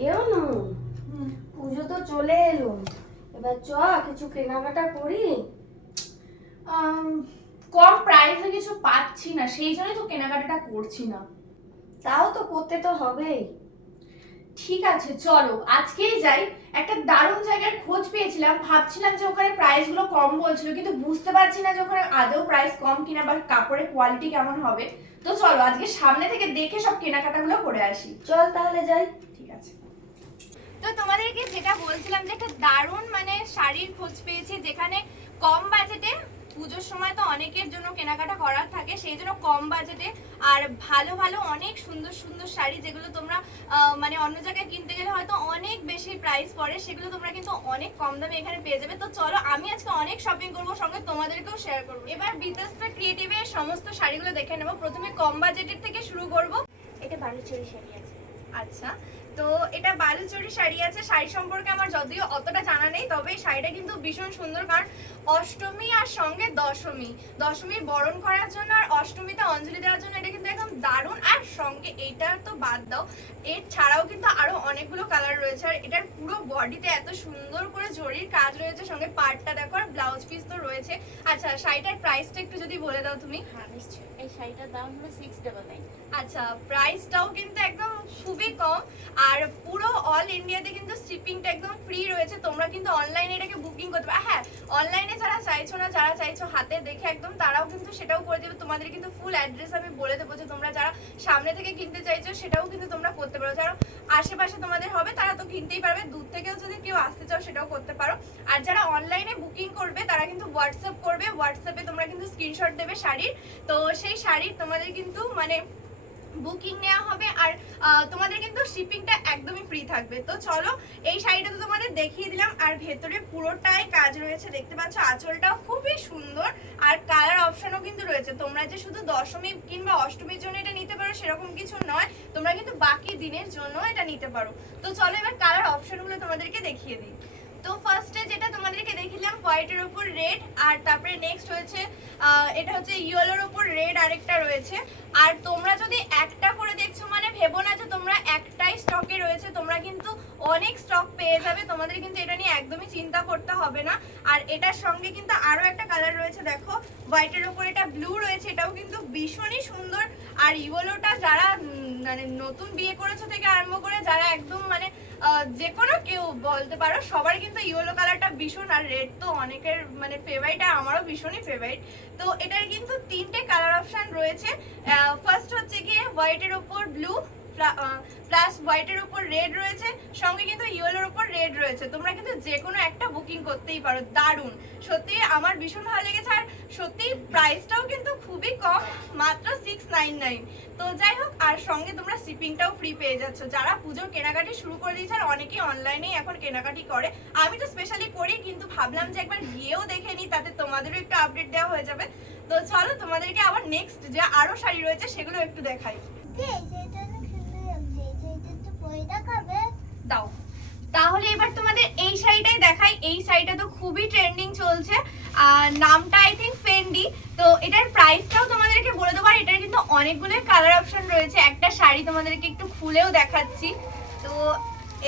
কেউ না পুজো তো চলে এলো। এবার চ কিছু কেনাকাটা করি। কম প্রাইসে কিছু পাচ্ছি না সেই জন্যই তো কেনাকাটাটা করছি না। তাও তো করতে তো হবেই ঠিক আছে চলো। আজকেই যাই। একটা দারুণ জায়গার খোঁজ পেয়েছিলাম। ভাবছিলাম যে ওখানে প্রাইসগুলো কম বলছিল কিন্তু বুঝতে পারছি না যে ওখানে আদৌ প্রাইস কম কিনা বা কাপড়ের কোয়ালিটি কেমন হবে। তো চলো আজকে সামনে থেকে দেখে সব কেনাকাটাগুলো করে আসি। চল তাহলে যাই। তো তোমাদেরকে যেটা বলছিলাম যে একটা দারুণ মানে শাড়ির খোঁজ পেয়েছি যেখানে কম বাজেটে পুজোর সময় তো অনেকের জন্য কেনাকাটা করার থাকে সেই জন্য কম বাজেটে আর ভালো ভালো অনেক সুন্দর সুন্দর শাড়ি যেগুলো তোমরা মানে অন্য জায়গায় কিনতে গেলে হয়তো অনেক বেশি প্রাইস পড়ে সেগুলো তোমরা কিন্তু অনেক কম দামে এখানে পেয়ে যাবে। তো চলো আমি আজকে অনেক শপিং করব সঙ্গে তোমাদেরকেও শেয়ার করব। এবার বিতাস্তা ক্রিয়েটিভের সমস্ত শাড়িগুলো দেখে নেব। প্রথমে কম বাজেটের থেকে শুরু করব। এটা বালুচরি শাড়ি আছে। আচ্ছা। তো এটা বালুচরি শাড়ি আছে। শাড়ি সম্পর্কে আমার যদিও অতটা জানা নেই, তবে শাড়িটা কিন্তু ভীষণ সুন্দর, কারণ অষ্টমী আর সঙ্গে দশমী। দশমী বরণ করার জন্য আর অষ্টমীতে অঞ্জলি দেওয়ার জন্য এটা কিন্তু একদম দারুণ। আর সঙ্গে এটা তো বাদ দাও, এর ছাড়াও কিন্তু আরও অনেকগুলো কালার রয়েছে। আর এটার পুরো বডিতে এত সুন্দর করে জরির কাজ রয়েছে, সঙ্গে পার্টটা দেখো, আর ব্লাউজ পিস তো রয়েছে। আচ্ছা শাড়িটার প্রাইসটা একটু যদি বলে দাও তুমি। হ্যাঁ এই শাড়িটার দাম হলো সিক্স ডাবল নাইন আচ্ছা প্রাইসটাও কিন্তু একদম খুবই কম। আর পুরো অল ইন্ডিয়াতে কিন্তু শিপিংটা একদম ফ্রি রয়েছে। তোমরা কিন্তু অনলাইনে এটাকে বুকিং করতে পারো। হ্যাঁ অনলাইনে যারা চাইছো না, যারা চাইছো হাতে দেখে একদম, তারাও কিন্তু সেটাও করে দেবে। তোমাদের কিন্তু ফুল অ্যাড্রেস আমি বলে দেবো যে তোমরা যারা সামনে থেকে কিনতে চাইছো, সেটাও কিন্তু তোমরা করতে পারো। যারা আশেপাশে তোমাদের হবে, তারা তো কিনতেই পারবে। দূর থেকেও যদি কেউ আসতে চাও, সেটাও করতে পারো। আর যারা অনলাইনে বুকিং করবে, তারা কিন্তু হোয়াটসঅ্যাপ করবে। হোয়াটসঅ্যাপে তোমরা কিন্তু স্ক্রিনশট দেবে শাড়ির। তো সেই শাড়ির তোমাদের কিন্তু মানে বুকিং নেওয়া হবে আর তোমাদের কিন্তু শিপিংটা একদমই ফ্রি থাকবে। তো চলো, এই শাড়িটা তো তোমাদের দেখিয়ে দিলাম, আর ভেতরে পুরোটাই কাজ রয়েছে, দেখতে পাচ্ছ আঁচলটাও খুবই সুন্দর, আর কালার অপশনও কিন্তু রয়েছে। তোমরা যে শুধু দশমী কিংবা অষ্টমীর জন্য এটা নিতে পারো, সেরকম কিছু নয়, তোমরা কিন্তু বাকি দিনের জন্য এটা নিতে পারো। তো চলো এবার কালার অপশনগুলো তোমাদেরকে দেখিয়ে দিই। তো ফার্স্টে যেটা তোমাদেরকে দেখিলাম হোয়াইটের উপর রেড আর তারপরে নেক্সট হয়েছে এটা হচ্ছে ইয়েলোর উপর রেড আরেকটা রয়েছে। আর তোমরা যদি একটা করে দেখছ মানে ভেবো না যে তোমরা একটাই স্টকে রয়েছে, তোমরা কিন্তু অনেক স্টক পেয়ে যাবে, তোমাদের কিন্তু এটা নিয়ে একদমই চিন্তা করতে হবে না। আর এটার সঙ্গে কিন্তু আরও একটা কালার রয়েছে, দেখো হোয়াইটের উপর এটা ব্লু রয়েছে, এটাও কিন্তু ভীষণই সুন্দর। আর ইয়েলোটা যারা মানে নতুন বিয়ে করেছ থেকে আরম্ভ করে, যারা একদম মানে যে কোনো কেউ বলতে পারো সবার কিন্তু ইয়েলো কালারটা ভীষণ আর রেড তো অনেকের মানে ফেভারিট আর আমারও ভীষণই ফেভারিট তো এটার কিন্তু তিনটে কালার অপশান রয়েছে। ফার্স্ট হচ্ছে গিয়ে হোয়াইটের ওপর ব্লু প্লাস হোয়াইটের উপর রেড রয়েছে, সঙ্গে কিন্তু ইয়েলোর উপর রেড রয়েছে। তোমরা কিন্তু যে কোনো একটা বুকিং করতেই পারো, দারুণ। সত্যি আমার ভীষণ ভালো লেগেছে, আর সত্যি প্রাইসটাও কিন্তু খুবই কম, মাত্র সিক্স নাইন নাইন তো যাই হোক, আর সঙ্গে তোমরা শিপিংটাও ফ্রি পেয়ে যাচ্ছ। যারা পুজোর কেনাকাটি শুরু করে দিয়েছে, আর অনেকেই অনলাইনেই এখন কেনাকাটি করে, আমি তো স্পেশালি করি, কিন্তু ভাবলাম যে একবার গিয়েও দেখে নিই, তাতে তোমাদেরও একটু আপডেট দেওয়া হয়ে যাবে। তো চলো তোমাদেরকে আবার নেক্সট যে আরও শাড়ি রয়েছে, সেগুলো একটু দেখাই। দাও। তাহলে এবার তোমাদের এই শাড়িটাই দেখাই। এই শাড়িটা তো খুবই ট্রেন্ডিং চলছে। আর নামটা আই থিঙ্ক ফেন্ডি তো এটার প্রাইসটাও তোমাদেরকে বলে দেবো। আর এটার কিন্তু অনেকগুলো কালার অপশন রয়েছে। একটা শাড়ি তোমাদেরকে একটু খুলেও দেখাচ্ছি। তো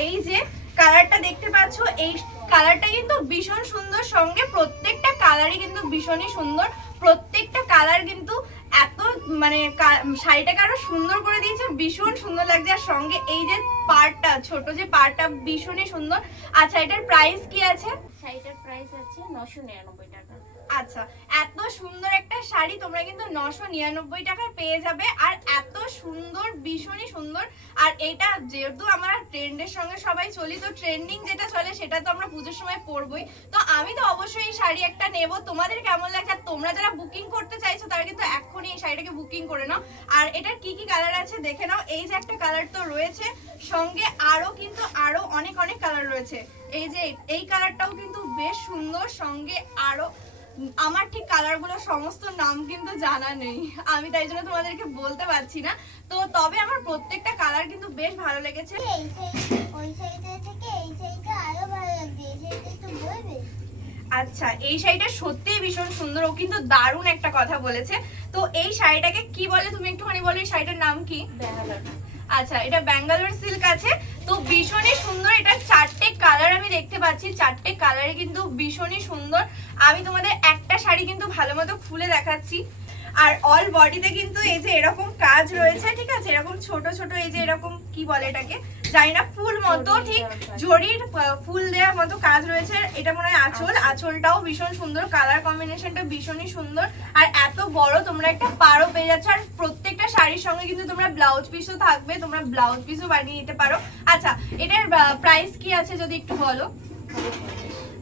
এই যে কালারটা দেখতে পাচ্ছ, এই কালারটা কিন্তু ভীষণ সুন্দর। সঙ্গে প্রত্যেকটা কালারই কিন্তু ভীষণই সুন্দর। প্রত্যেকটা কালার কিন্তু এত মানে শাড়িটাকে আরও সুন্দর করে দিয়েছে, ভীষণ সুন্দর লাগছে। আর সঙ্গে এই যে পার্টটা ছোট যে পার্টটা ভীষণই সুন্দর। আচ্ছা এটার প্রাইস কি আছে? শাড়িটার প্রাইস আছে নশো টাকা। আচ্ছা এত সুন্দর একটা শাড়ি তোমরা কিন্তু নশো নিরানব্বই টাকায় পেয়ে যাবে। আর এত সুন্দর, ভীষণই সুন্দর। আর এটা যেহেতু আমরা ট্রেন্ডের সঙ্গে সবাই চলি, তো ট্রেন্ডিং যেটা চলে সেটা তো আমরা পুজোর সময় পরবই। তো আমি তো অবশ্যই এই শাড়ি একটা নেব। তোমাদের কেমন লাগছে? আর তোমরা যারা বুকিং করতে চাইছো, তারা কিন্তু এখনই এই শাড়িটাকে বুকিং করে নাও। আর এটার কি কি কালার আছে দেখে নাও। এই যে একটা কালার তো রয়েছে। সঙ্গে আরও কিন্তু আরও অনেক অনেক কালার রয়েছে। এই যে এই কালারটাও কিন্তু বেশ সুন্দর। সঙ্গে আরও আমার ঠিক কালারগুলো সমস্ত নাম কিন্তু জানা নেই। আমি তাই জন্য তোমাদেরকে বলতে পারছি না। তো তবে আমার প্রত্যেকটা কালার কিন্তু বেশ ভালো লেগেছে। আচ্ছা এই শাড়িটা সত্যিই ভীষণ সুন্দর। ও কিন্তু দারুণ একটা কথা বলেছে। তো এই শাড়িটাকে কি বলে? তুমি একটুখানি বলো এই শাড়িটার নাম কি? আচ্ছা এটা ব্যাঙ্গালোর সিল্ক আছে। তো ভীষণই সুন্দর, এটা চারটে কালার আমি দেখতে পাচ্ছি। চারটে কালারে কিন্তু ভীষণই সুন্দর। আমি তোমাদের একটা শাড়ি কিন্তু ভালো মতো খুলে দেখাচ্ছি। আর অল বডিতে কিন্তু এই যে এরকম কাজ রয়েছে ঠিক আছে? এরকম ছোট ছোট এই যে এরকম কি বলে এটাকে? জানি না ফুল মতো ঠিক? জরির ফুল দেওয়ার মতো কাজ রয়েছে। এটা মনে হয় আঁচল। আঁচলটাও ভীষণ সুন্দর কালার কম্বিনেশনটা ভীষণই সুন্দর। আর এত বড় তোমরা একটা পাড়ও পেয়ে যাচ্ছ। আর প্রত্যেকটা শাড়ির সঙ্গে কিন্তু তোমরা ব্লাউজ পিসও থাকবে। তোমরা ব্লাউজ পিসও বানিয়ে নিতে পারো। আচ্ছা এটার প্রাইস কি আছে যদি একটু বলো?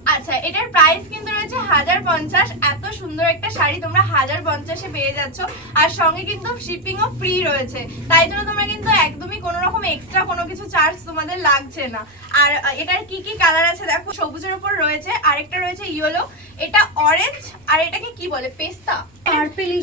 আচ্ছা এটার প্রাইস কিন্তু রয়েছে হাজার পঞ্চাশ। এত সুন্দর একটা শাড়ি তোমরা হাজার পঞ্চাশে পেয়ে যাচ্ছ। আর সঙ্গে কিন্তু শিপিংও ফ্রি রয়েছে। তাই জন্য তোমরা কিন্তু একদমই কোনো রকম এক্সট্রা কোনো কিছু চার্জ তোমাদের লাগছে না। আর এটার কি কি কালার আছে দেখো? সবুজের উপর রয়েছে আরেকটা রয়েছে ইয়েলো এটা অরেঞ্জ আর এটাকে কি বলে? পেস্তা।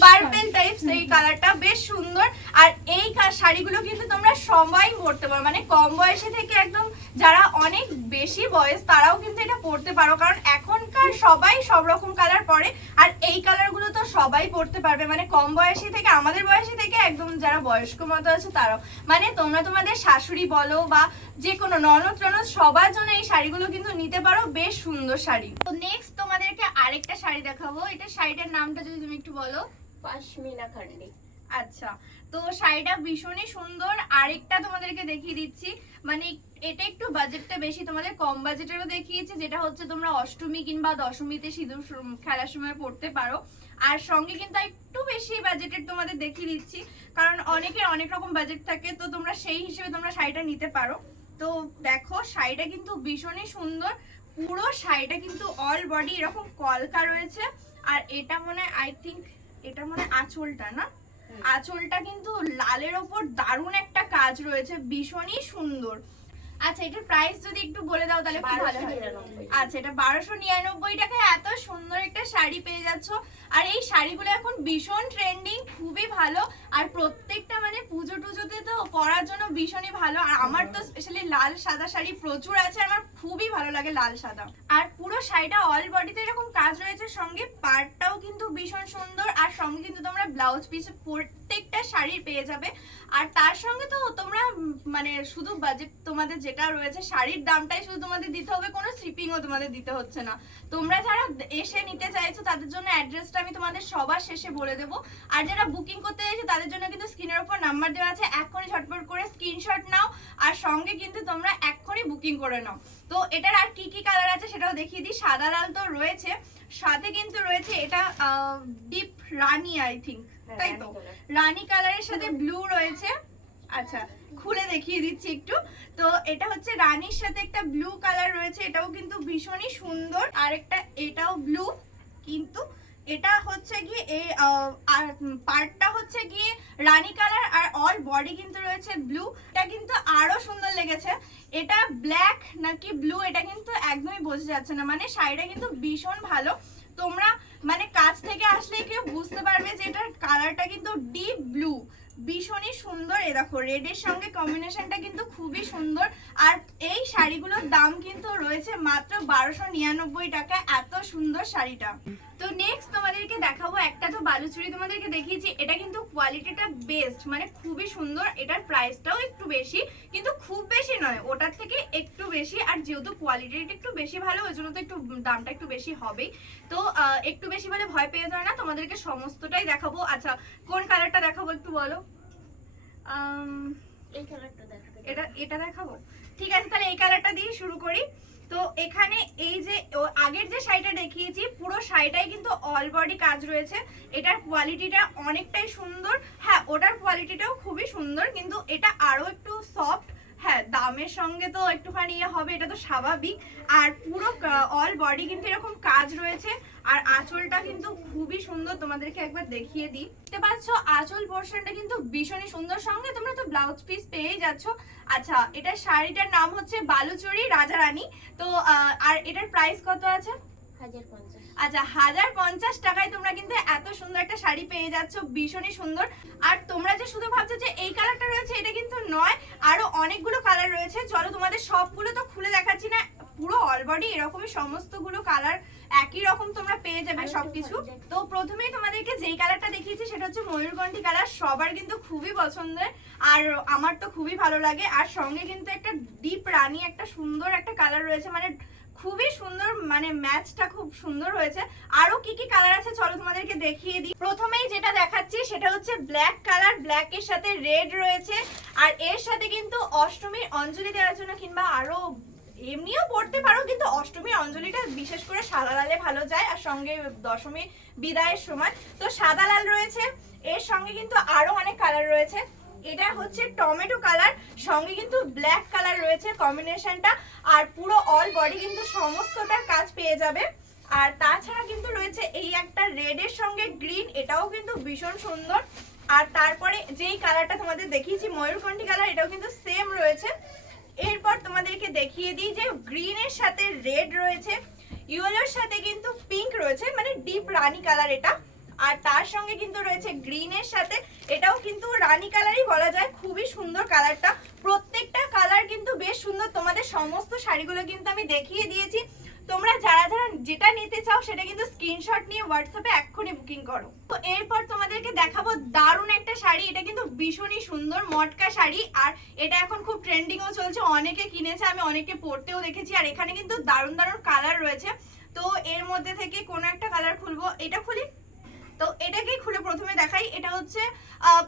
পার্পেল টাইপস এই কালারটা বেশ সুন্দর। আর এই শাড়িগুলো কিন্তু তোমরা সবাই পরতে পারো। মানে কম বয়সে থেকে একদম যারা অনেক বেশি বয়স তারাও কিন্তু এটা পরতে পারো। কারণ এখনকার সবাই সব রকম কালার পরে আর এই কালারগুলো তো সবাই পরতে পারবে। মানে কম বয়সী থেকে আমাদের বয়সী থেকে একদম যারা বয়স্ক মতো আছে তারাও। মানে তোমরা তোমাদের শাশুড়ি বলো বা যে কোনো ননদ টনদ সবার জন্য এই শাড়িগুলো কিন্তু নিতে পারো বেশ সুন্দর শাড়ি। তো নেক্সট তোমাদেরকে আরেকটা শাড়ি দেখাবো। এটা শাড়িটার নামটা যদি তুমি একটু বলো। পাশমিনা খান্ডি। আচ্ছা তো শাড়িটা ভীষণই সুন্দর। আরেকটা তোমাদেরকে দেখিয়ে দিচ্ছি। মানে এটা একটু বাজেটটা বেশি তোমাদের কম বাজেটেরও দেখিয়েছি যেটা হচ্ছে তোমরা অষ্টমী কিংবা দশমীতে সিঁদুর খেলার সময় পড়তে পারো। আর সঙ্গে কিন্তু একটু বেশি বাজেটের তোমাদের দেখিয়ে দিচ্ছি। কারণ অনেকের অনেক রকম বাজেট থাকে তো তোমরা সেই হিসেবে তোমরা শাড়িটা নিতে পারো। তো দেখো শাড়িটা কিন্তু ভীষণই সুন্দর। পুরো শাড়িটা কিন্তু অল বডি এরকম কলকা রয়েছে। আর এটা মনে হয় আই থিঙ্ক এটা মনে হয় আঁচলটা না? আঁচলটা কিন্তু লালের ওপর দারুণ একটা কাজ রয়েছে ভীষণই সুন্দর। আচ্ছা এটার প্রাইস যদি একটু বলে দাও তাহলে খুব ভালো হয়। আচ্ছা এটা বারোশো নিরানব্বই টাকায় এত সুন্দর একটা শাড়ি পেয়ে যাচ্ছ। আর এই শাড়িগুলো এখন ভীষণ ট্রেন্ডিং খুবই ভালো। আর প্রত্যেকটা মানে পুজো টুজোতে তো পরার জন্য ভীষণই ভালো। আর আমার তো স্পেশালি লাল সাদা শাড়ি প্রচুর আছে আমার খুবই ভালো লাগে লাল সাদা। আর পুরো শাড়িটা অল বডিতে এরকম কাজ রয়েছে সঙ্গে পার্টটাও কিন্তু ভীষণ সুন্দর। আর সঙ্গে কিন্তু তোমরা ব্লাউজ পিস প্রত্যেকটা শাড়ির পেয়ে যাবে। আর তার সঙ্গে তো তোমরা মানে শুধু বাজেট তোমাদের যেটা রয়েছে, শাড়ির দামটাই শুধু তোমাদের দিতে হবে, কোনো শিপিংও তোমাদের দিতে হচ্ছে না। তোমরা যারা এসে নিতে চাইছো, তাদের জন্য অ্যাড্রেসটা আমি তোমাদের সবার শেষে বলে দেবো। আর যারা বুকিং করতে চাইছো তাদের জন্য কিন্তু স্ক্রিনের ওপর নাম্বার দেওয়া আছে, এক্ষুনি ঝটপট করে স্ক্রিনশট নাও, আর সঙ্গে কিন্তু তোমরা এক্ষুনি বুকিং করে নাও। তো এটার আর কি কি কালার আছে সেটাও দেখিয়ে দিই। সাদা লাল তো রয়েছে সাথে কিন্তু রয়েছে এটা ডিপ রানি আই থিঙ্ক তাই তো? রানী কালারের সাথে ব্লু রয়েছে। আচ্ছা খুলে দেখিয়ে দিচ্ছি একটু। তো এটা হচ্ছে রানীর সাথে একটা ব্লু কালার রয়েছে। এটাও কিন্তু ভীষণই সুন্দর। আর একটা এটাও ব্লু কিন্তু এটা হচ্ছে গিয়ে এই পার্টটা হচ্ছে গিয়ে রানী কালার আর অল বডি কিন্তু রয়েছে ব্লু এটা কিন্তু আরও সুন্দর লেগেছে। এটা ব্ল্যাক নাকি ব্লু এটা কিন্তু একদমই বোঝা যাচ্ছে না। মানে শাড়িটা কিন্তু ভীষণ ভালো। তোমরা মানে কাছ থেকে আসলে কেউ বুঝতে পারবে যে এটার কালারটা কিন্তু ডিপ ব্লু ভীষণই সুন্দর। এ দেখো রেডের সঙ্গে কম্বিনেশনটা কিন্তু খুবই সুন্দর। আর এই শাড়িগুলোর দাম কিন্তু রয়েছে মাত্র বারোশো নিরানব্বই টাকা। এত সুন্দর শাড়িটা। তো নেক্সট তোমাদেরকে দেখাবো একটা তো বালুচুরি তোমাদেরকে দেখিয়েছি। এটা কিন্তু কোয়ালিটিটা বেস্ট মানে খুবই সুন্দর। এটার প্রাইসটাও একটু বেশি, কিন্তু খুব বেশি নয়, ওটার থেকে একটু বেশি। আর যেহেতু কোয়ালিটিটা একটু বেশি ভালো, ওই জন্য তো একটু দামটা একটু বেশি হবেই। তো একটু বেশি বলে ভয় পেয়ে যায় না, তোমাদেরকে সমস্তটাই দেখাবো। আচ্ছা কোন কালারটা দেখাবো একটু বলো? এই কালারটা দেখাতে এটা এটা দেখাবো? ঠিক আছে তাহলে এই কালারটা দিয়ে শুরু করি। তো এখানে এই যে আগের যে শাড়িটা দেখিয়েছি পুরো শাড়িটাই কিন্তু অল বডি কাজ রয়েছে। এটার কোয়ালিটিটা অনেকটাই সুন্দর। হ্যাঁ ওটার কোয়ালিটিটাও খুবই সুন্দর কিন্তু এটা আরও একটু সফট হ্যাঁ দামের সঙ্গে তো একটুখানি ইয়ে হবে এটা তো স্বাভাবিক। আর পুরো অল বডি কিন্তু এরকম কাজ রয়েছে। আর আঁচলটা কিন্তু খুবই সুন্দর তোমাদেরকে একবার দেখিয়ে দিই। দেখতে পাচ্ছ আঁচল পোর্শনটা কিন্তু ভীষণই সুন্দর। সঙ্গে তোমরা তো ব্লাউজ পিস পেয়েই যাচ্ছ। আচ্ছা এটা শাড়িটার নাম হচ্ছে বালুচুরি রাজা রানী তো আর এটার প্রাইস কত আছে? আচ্ছা হাজার পঞ্চাশ টাকায় তোমরা কিন্তু এত সুন্দর একটা শাড়ি পেয়ে যাচ্ছ ভীষণই সুন্দর। আর তোমরা যে শুধু ভাবছ যে এই কালারটা রয়েছে এটা কিন্তু নয় আরও অনেকগুলো কালার রয়েছে। চলো তোমাদের সবগুলো তো খুলে দেখাচ্ছি না। পুরো অলবডি এরকমই সমস্তগুলো কালার একই রকম তোমরা পেয়ে যাবে সবকিছু। তো প্রথমেই তোমাদেরকে যেই কালারটা দেখিয়েছি সেটা হচ্ছে ময়ূরকণ্ঠী কালার সবার কিন্তু খুবই পছন্দের আর আমার তো খুবই ভালো লাগে। আর সঙ্গে কিন্তু একটা ডিপ রানী একটা সুন্দর একটা কালার রয়েছে। মানে খুবই সুন্দর মানে ম্যাচটা খুব সুন্দর হয়েছে। আরও কি কি কালার আছে চলো তোমাদেরকে দেখিয়ে দিই। প্রথমেই যেটা দেখাচ্ছি সেটা হচ্ছে ব্ল্যাক কালার ব্ল্যাক এর সাথে রেড রয়েছে। আর এর সাথে কিন্তু অষ্টমীর অঞ্জলি দেওয়ার জন্য কিংবা আরও এমনিও পড়তে পারো, কিন্তু অষ্টমীর অঞ্জলিটা বিশেষ করে সাদা লালে ভালো যায়, আর সঙ্গে দশমী বিদায়ের সময়। তো সাদা লাল রয়েছে, এর সঙ্গে কিন্তু আরও অনেক কালার রয়েছে। এটা হচ্ছে টমেটো কালার, সঙ্গে কিন্তু ব্ল্যাক কালার রয়েছে কম্বিনেশনটা আর পুরো অল বডি কিন্তু সমস্তটা কাজ পেয়ে যাবে। আর তাছাড়া কিন্তু রয়েছে এই একটা রেডের সঙ্গে গ্রিন এটাও কিন্তু ভীষণ সুন্দর। আর তারপরে যেই কালারটা তোমাদের দেখিয়েছি, ময়ূরকণ্ঠী কালার, এটাও কিন্তু সেম রয়েছে। এরপর তোমাদেরকে দেখিয়ে দিই যে গ্রিনের সাথে রেড রয়েছে ইয়েলোর সাথে কিন্তু পিঙ্ক রয়েছে মানে ডিপ রানি কালার এটা। আর তার সঙ্গে কিন্তু রয়েছে গ্রিনের সাথে। এটাও কিন্তু রানী কালারই বলা যায়, খুবই সুন্দর কালারটা প্রত্যেকটা কালার কিন্তু বেশ সুন্দর। তোমাদের সমস্ত শাড়িগুলো কিন্তু আমি দেখিয়ে দিয়েছি। তোমরা যারা যারা যেটা নিতে চাও, সেটা কিন্তু স্ক্রিনশট নিয়ে হোয়াটসঅ্যাপে এক্ষুনি বুকিং করো। তো এরপর তোমাদেরকে দেখাবো দারুণ একটা শাড়ি। এটা কিন্তু ভীষণই সুন্দর, মটকা শাড়ি। আর এটা এখন খুব ট্রেন্ডিংও চলছে। অনেকে কিনেছে, আমি অনেকে পরতেও দেখেছি। আর এখানে কিন্তু দারুণ দারুণ কালার রয়েছে। তো এর মধ্যে থেকে কোনো একটা কালার খুলবো। এটা খুলি। তো এটাকে খুলে প্রথমে দেখাই। এটা হচ্ছে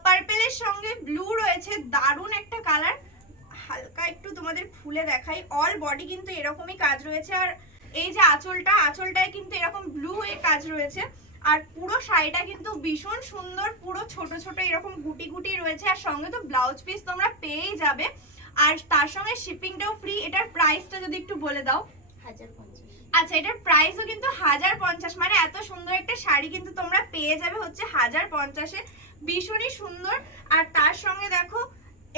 পার্পেলের সঙ্গে ব্লু রয়েছে। দারুণ একটা কালার হালকা একটু তোমাদের খুলে দেখাই। অল বডি কিন্তু এরকমই কাজ রয়েছে। আর এই যে আঁচলটা, আঁচলটায় কিন্তু এরকম ব্লু এর কাজ রয়েছে। আর পুরো শাড়িটা কিন্তু ভীষণ সুন্দর। পুরো ছোট ছোট এরকম গুটি গুটি রয়েছে। আর সঙ্গে তো ব্লাউজ পিস তোমরা পেয়েই যাবে। আর তার সঙ্গে শিপিংটাও ফ্রি এটার প্রাইসটা যদি একটু বলে দাও। হাজার আচ্ছা এটার প্রাইসও কিন্তু হাজার পঞ্চাশ। মানে এত সুন্দর একটা শাড়ি কিন্তু তোমরা পেয়ে যাবে হচ্ছে হাজার পঞ্চাশে। ভীষণই সুন্দর। আর তার সঙ্গে দেখো,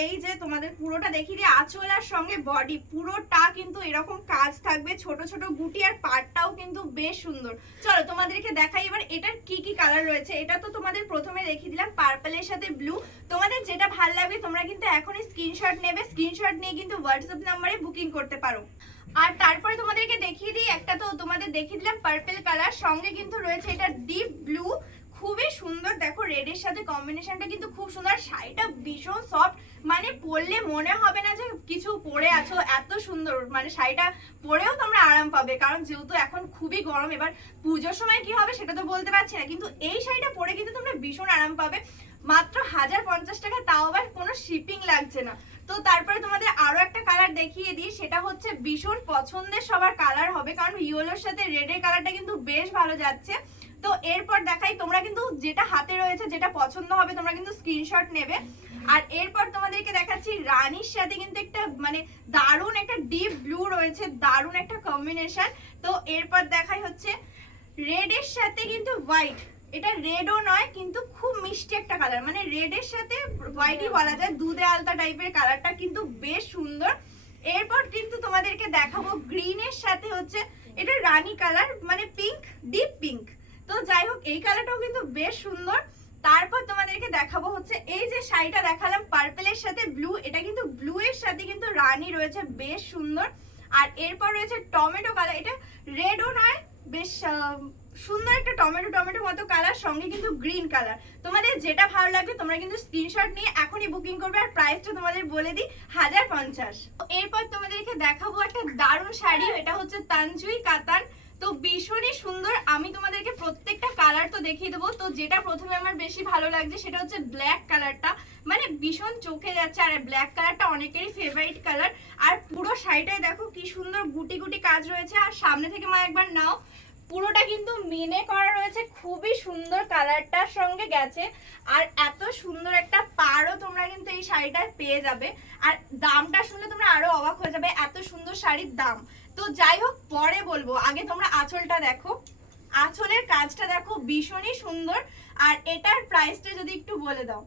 এই যে তোমাদের পুরোটা দেখিয়ে দিই, আঁচল আর সঙ্গে বডি পুরোটা কিন্তু এরকম কাজ থাকবে, ছোট ছোট গুটি আর পাটটাও কিন্তু বেশ সুন্দর। চলো তোমাদেরকে দেখাই এবার এটার কি কি কালার রয়েছে। এটা তো তোমাদের প্রথমে দেখিয়ে দিলাম পার্পলের সাথে ব্লু তোমাদের যেটা ভালো লাগবে, তোমরা কিন্তু এখনই স্ক্রিনশট নেবে। স্ক্রিনশট নিয়ে কিন্তু হোয়াটসঅ্যাপ নাম্বারে বুকিং করতে পারো। আর তারপরে তোমাদেরকে দেখিয়ে দিই, একটা তো তোমাদের দেখিয়ে দিলাম পার্পল কালার সঙ্গে কিন্তু রয়েছে এটা ডিপ ব্লু খুবই সুন্দর। দেখো রেডের সাথে কম্বিনেশনটা কিন্তু খুব সুন্দর, শাড়িটা ভীষণ সফট মানে পরলে মনে হবে না যে কিছু পরে আছো, এত সুন্দর। মানে শাড়িটা পরেও তোমরা আরাম পাবে, কারণ যেহেতু এখন খুবই গরম, এবার পুজোর সময় কি হবে সেটা তো বলতে পারছি না, কিন্তু এই শাড়িটা পরে কিন্তু তোমরা ভীষণ আরাম পাবে। মাত্র হাজার পঞ্চাশ টাকা, তাও আবার কোনো শিপিং লাগছে না। তো তারপরে তোমাদের আরও একটা কালার দেখিয়ে দিই, সেটা হচ্ছে ভীষণ পছন্দের সবার কালার হবে, কারণ ইয়েলোর সাথে রেডের কালারটা কিন্তু বেশ ভালো যাচ্ছে। তো এরপর দেখাই, তোমরা কিন্তু যেটা হাতে রয়েছে, যেটা পছন্দ হবে, তোমরা কিন্তু স্ক্রিনশট নেবে। আর এরপর তোমাদেরকে দেখাচ্ছি, রানীর সাথে কিন্তু একটা মানে দারুণ একটা ডিপ ব্লু রয়েছে, দারুণ একটা কম্বিনেশন তো এরপর দেখাই হচ্ছে রেডের সাথে কিন্তু হোয়াইট এটা রেডও নয় কিন্তু খুব মিষ্টি একটা কালার মানে রেডের সাথে হোয়াইটই বলা যায় দুধে আলতা টাইপের কালারটা কিন্তু বেশ সুন্দর। এরপর কিন্তু তোমাদেরকে দেখাবো গ্রিনের সাথে হচ্ছে এটা রানী কালার মানে পিঙ্ক ডিপ পিঙ্ক তো যাই হোক এই কালারটাও কিন্তু বেশ সুন্দর। তারপর তোমাদেরকে দেখাবো হচ্ছে এই যে শাড়িটা দেখালাম পার্পেলের সাথে ব্লু এটা কিন্তু ব্লু এর সাথে কিন্তু রানী রয়েছে বেশ সুন্দর। আর এরপর রয়েছে টমেটো কালার এটা রেডও নয় বেশ সুন্দর একটা টমেটো টমেটো মতো কালার সঙ্গে কিন্তু গ্রিন কালার তোমাদের যেটা ভালো লাগবে, তোমরা কিন্তু স্ক্রিনশট নিয়ে এখনই বুকিং করবে আর প্রাইসটা তোমাদের বলে দিই, হাজার পঞ্চাশ। এরপর তোমাদেরকে দেখাবো একটা দারুণ শাড়ি, এটা হচ্ছে তানজুই কাতান। তো ভীষণই সুন্দর, আমি তোমাদেরকে প্রত্যেকটা কালার তো দেখিয়ে দেবো। তো যেটা প্রথমে আমার বেশি ভালো লাগছে, সেটা হচ্ছে ব্ল্যাক কালারটা মানে ভীষণ চোখে যাচ্ছে, আর ব্ল্যাক কালারটা অনেকেরই ফেভারিট কালার আর পুরো শাড়িটায় দেখো কি সুন্দর গুটি গুটি কাজ রয়েছে, আর সামনে থেকে মা একবার নাও। পুরোটা কিন্তু মিনে করা রয়েছে। খুবই সুন্দর কালারটার সঙ্গে গেছে। আর এত সুন্দর একটা পাড়ও তোমরা কিন্তু এই শাড়িটা পেয়ে যাবে। আর দামটা শুনলে তোমরা আরও অবাক হয়ে যাবে, এত সুন্দর শাড়ির দাম। তো যাই হোক, পরে বলব। আগে তোমরা আঁচলটা দেখো। আঁচলের কাজটা দেখো, ভীষণই সুন্দর। আর এটার প্রাইসটা যদি একটু বলে দাও।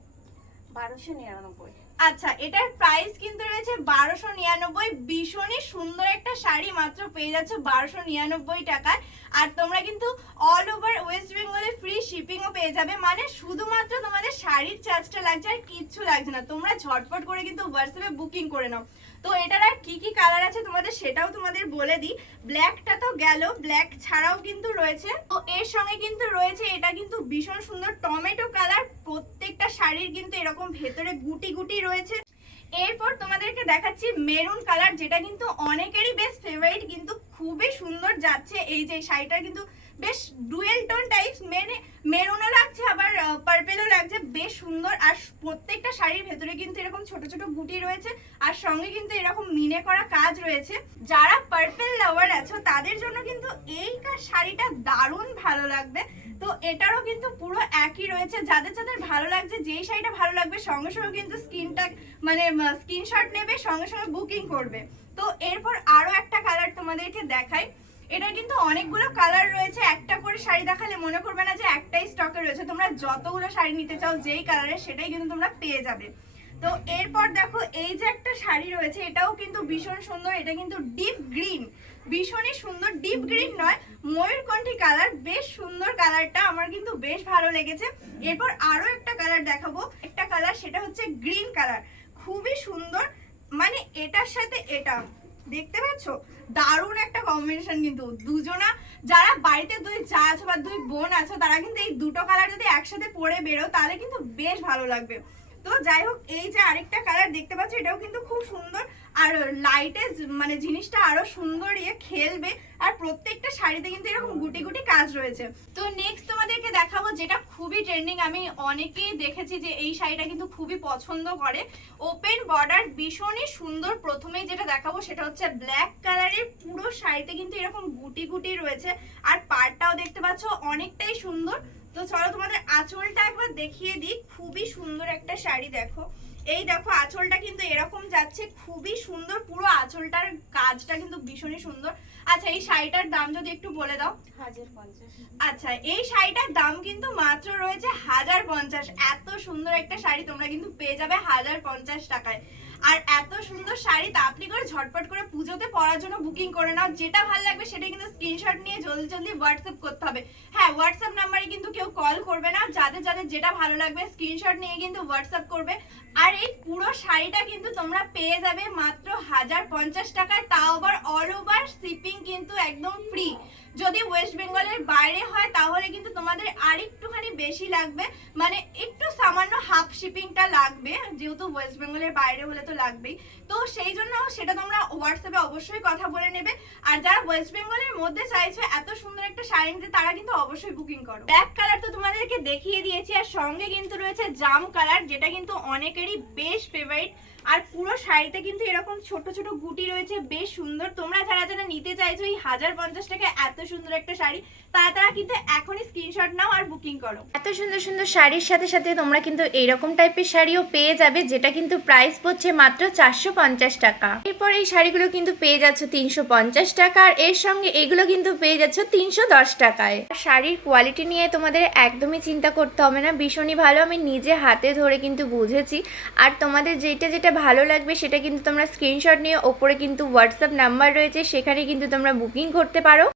বারোশো নিরানব্বই। আচ্ছা এটার প্রাইস কিন্তু রয়েছে বারোশো নিরানব্বই। ভীষণই সুন্দর একটা শাড়ি মাত্র পেয়ে যাচ্ছে বারোশো নিরানব্বই টাকায়। আর তোমরা কিন্তু অল ওভার ওয়েস্ট বেঙ্গলে ফ্রি শিপিংও পেয়ে যাবে। মানে শুধুমাত্র তোমাদের শাড়ির চার্জটা লাগছে আর কিচ্ছু লাগছে না। তোমরা ঝটপট করে কিন্তু হোয়াটসঅ্যাপে বুকিং করে নাও। তো এটার আর কী কী কালার আছে তোমাদের সেটাও তোমাদের বলে দিই। ব্ল্যাকটা তো গেল ব্ল্যাক ছাড়াও কিন্তু রয়েছে। তো এর সঙ্গে কিন্তু রয়েছে, এটা কিন্তু ভীষণ সুন্দর টমেটো কালার শাড়ির কিন্তু এরকম ভেতরে গুটি গুটি রয়েছে। এরপর তোমাদেরকে দেখাচ্ছি মেরুন কালার, যেটা কিন্তু অনেকেরই বেস্ট ফেভারিট কিন্তু খুবই সুন্দর যাচ্ছে। এই যে শাড়িটার কিন্তু বেশ ডুয়েল টোন টাইপস মেনে মেরুনও লাগছে, আবার পার্পেলও লাগছে, বেশ সুন্দর। আর প্রত্যেকটা শাড়ির ভেতরে কিন্তু এরকম ছোট ছোট গুটি রয়েছে, আর সঙ্গে কিন্তু এরকম মিনে করা কাজ রয়েছে। যারা পার্পেল লাভার আছো, তাদের জন্য কিন্তু এই শাড়িটা দারুণ ভালো লাগবে। তো এটারও কিন্তু পুরো একই রয়েছে। যাদের যাদের ভালো লাগছে, যেই শাড়িটা ভালো লাগবে, সঙ্গে সঙ্গে কিন্তু স্ক্রিনটা মানে স্ক্রিনশট নেবে, সঙ্গে সঙ্গে বুকিং করবে। তো এরপর আরও একটা কালার তোমাদেরকে দেখাই। এটা কিন্তু অনেকগুলো কালার রয়েছে, একটা করে শাড়ি দেখালে মনে করবে না যে একটাই স্টকে রয়েছে। তোমরা যতগুলো শাড়ি নিতে চাও যেই কালারের সেটাই কিন্তু তোমরা পেয়ে যাবে। তো এরপর দেখো, এই যে একটা শাড়ি রয়েছে, এটাও কিন্তু ভীষণ সুন্দর, এটা কিন্তু ডিপ গ্রিন ভীষণই সুন্দর ডিপ গ্রিন নয়, ময়ূরকণ্ঠী কালার বেশ সুন্দর কালারটা আমার কিন্তু বেশ ভালো লেগেছে। এরপর আরও একটা কালার দেখাবো, একটা কালার সেটা হচ্ছে গ্রিন কালার খুবই সুন্দর মানে এটার সাথে এটা। দেখতে পাচ্ছ? দারুণ একটা কম্বিনেশন কিন্তু। দুজনা, যারা বাড়িতে দুই চা আছে বা দুই বোন আছে, তারা কিন্তু এই দুটো কালার যদি একসাথে পরে বেরো তাহলে কিন্তু বেশ ভালো লাগবে। তো যাই হোক, এই যে আরেকটা কালার দেখতে পাচ্ছ, এটাও কিন্তু খুব সুন্দর। আর লাইটে মানে জিনিসটা আরও সুন্দর ইয়ে খেলবে, আর প্রত্যেকটা শাড়িতে কিন্তু এরকম গুটি গুটি কাজ রয়েছে। তো নেক্সট তোমাদেরকে দেখাবো যেটা খুবই ট্রেন্ডিং আমি অনেকেই দেখেছি যে এই শাড়িটা কিন্তু খুবই পছন্দ করে। ওপেন বর্ডার ভীষণই সুন্দর প্রথমেই যেটা দেখাবো সেটা হচ্ছে ব্ল্যাক কালারের পুরো শাড়িতে কিন্তু এরকম গুটি গুটি রয়েছে। আর পাড়টাও দেখতে পাচ্ছ অনেকটাই সুন্দর। তো চলো তোমাদের আঁচলটা একবার দেখিয়ে দিই। খুবই সুন্দর একটা শাড়ি দেখো। এই দেখো আঁচলটা কিন্তু এরকম যাচ্ছে খুবই সুন্দর পুরো আঁচলটার কাজটা কিন্তু ভীষণই সুন্দর। আচ্ছা এই শাড়িটার দাম যদি একটু বলে দাও। হাজার পঞ্চাশ। আচ্ছা এই শাড়িটার দাম কিন্তু মাত্র রয়েছে হাজার পঞ্চাশ। এত সুন্দর একটা শাড়ি তোমরা কিন্তু পেয়ে যাবে হাজার পঞ্চাশ টাকায়। আর এত সুন্দর শাড়ি তা আপনি করে ঝটপট করে পুজোতে পরার জন্য বুকিং করে নাও। যেটা ভালো লাগবে সেটা কিন্তু স্ক্রিনশট নিয়ে জলদি জলদি হোয়াটসঅ্যাপ করতে হবে। হ্যাঁ হোয়াটসঅ্যাপ নাম্বারে কিন্তু কেউ কল করবে না। যাদের যাদের যেটা ভালো লাগবে স্ক্রিনশট নিয়ে কিন্তু হোয়াটসঅ্যাপ করবে। আর এই পুরো শাড়িটা কিন্তু তোমরা পেয়ে যাবে মাত্র হাজার পঞ্চাশ টাকায়। তাও আবার অল ওভার শিপিং কিন্তু একদম ফ্রি যদি ওয়েস্ট বেঙ্গলের বাইরে হয়, তাহলে কিন্তু তোমাদের আর একটুখানি বেশি লাগবে। মানে একটু সামান্য হাফ শিপিংটা লাগবে, যেহেতু ওয়েস্ট বেঙ্গলের বাইরে হলে তো লাগবেই। তো সেই জন্য সেটা তোমরা হোয়াটসঅ্যাপে অবশ্যই কথা বলে নেবে। আর যারা ওয়েস্ট বেঙ্গলের মধ্যে চাইছো এত সুন্দর একটা শাড়ি নিতে তারা কিন্তু অবশ্যই বুকিং করো। ব্ল্যাক কালার তো তোমাদেরকে দেখিয়ে দিয়েছি, আর সঙ্গে কিন্তু রয়েছে জাম কালার যেটা কিন্তু অনেকেরই বেশ ফেভারিট আর পুরো শাড়িতে কিন্তু এরকম ছোট ছোট গুটি রয়েছে, বেশ সুন্দর। তোমরা যারা যারা নিতে চাইছো এই হাজার পঞ্চাশ টাকা এত সুন্দর একটা শাড়ি, তারা তারা কিন্তু এখনই স্ক্রিনশট নাও আর বুকিং করো। এত সুন্দর সুন্দর শাড়ির সাথে সাথে তোমরা কিন্তু এইরকম টাইপের শাড়িও পেয়ে যাবে, যেটা কিন্তু প্রাইস পড়ছে মাত্র চারশো পঞ্চাশ টাকা। এরপর এই শাড়িগুলো কিন্তু পেয়ে যাচ্ছ তিনশো পঞ্চাশ টাকা, আর এর সঙ্গে এগুলো কিন্তু পেয়ে যাচ্ছ তিনশো দশ টাকায়। শাড়ির কোয়ালিটি নিয়ে তোমাদের একদমই চিন্তা করতে হবে না, ভীষণই ভালো। আমি নিজে হাতে ধরে কিন্তু বুঝেছি। আর তোমাদের যেটা যেটা ভালো লাগবে সেটা কিন্তু তোমরা স্ক্রিনশট নিয়ে, ওপরে কিন্তু হোয়াটসঅ্যাপ নাম্বার রয়েছে, সেখানে কিন্তু তোমরা বুকিং করতে পারো।